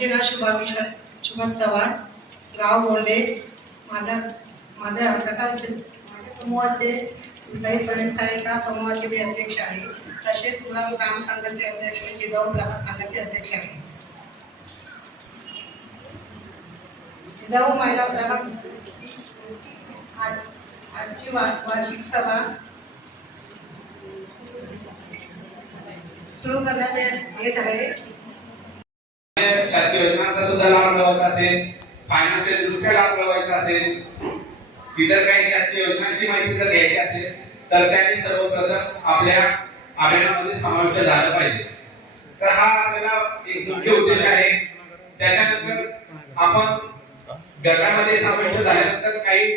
माझे नाव शुभा मिश्रा शुभम चव्हाण गाव बोंडे माझा माझ्या गटाचे माझ्या समूहाचे कुठलाही स्वयंसहायता समूहाचे मी अध्यक्ष आहे. तसेच गुलाब ग्राम संघाचे अध्यक्ष जिजाऊ ग्रामसंघाचे अध्यक्ष आहे. जिजाऊ महिला प्रभाग आज आजची वा वार्षिक सभा सुरू करण्यात येत आहे. म्हणजे शासकीय योजनांचा सुद्धा लाभ मिळवायचा असेल फायनान्शियल दृष्ट्या लाभ मिळवायचा असेल इतर काही शासकीय योजनांची माहिती जर घ्यायची असेल तर त्यांनी सर्वप्रथम आपल्या अभियानामध्ये समाविष्ट झालं पाहिजे. तर हा आपल्याला एक मुख्य उद्देश आहे. त्याच्यानंतर आपण गटामध्ये समाविष्ट झाल्यानंतर काही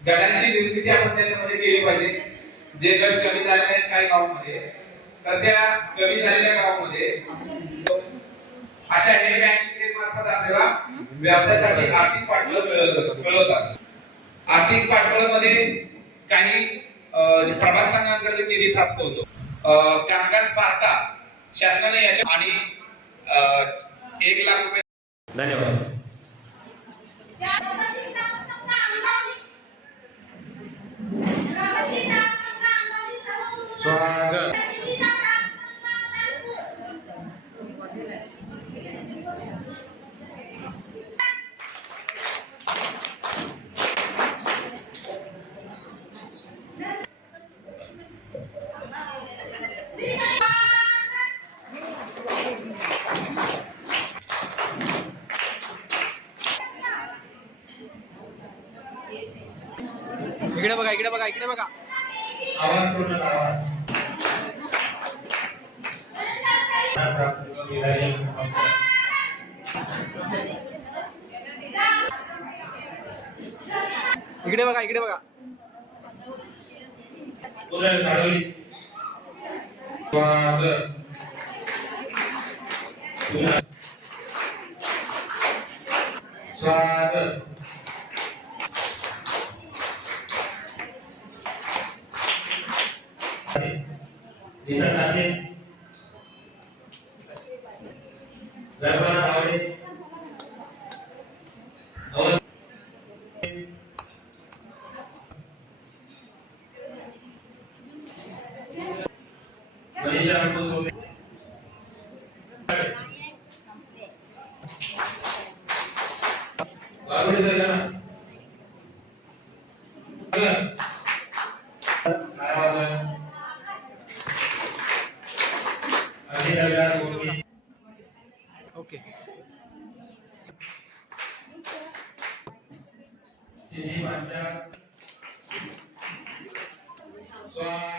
गटांची निर्मिती आपण त्याच्यामध्ये केली पाहिजे. जे गट कमी झालेले आहेत काही गावामध्ये तर त्या कमी झालेल्या गावामध्ये अशा हे बँकेचे मार्फत आपल्याला व्यवसायासाठी आर्थिक पाठबळ मिळवतात आर्थिक पाठबळामध्ये काही प्रभाग संघांतर्गत निधी प्राप्त होतो कामकाज पाहता शासनाने याच्या आणि एक लाख रुपये धन्यवाद स्वागत इकडे बघा इकडे बघा इकडे बघा आवाज पूर्ण आवाज इकडे बघा इकडे बघा उदय साडवली स्वागत पुन्हा स्वागत रीता साचे गर्भना आवडे Awadh Oke. Sini baca. Soal.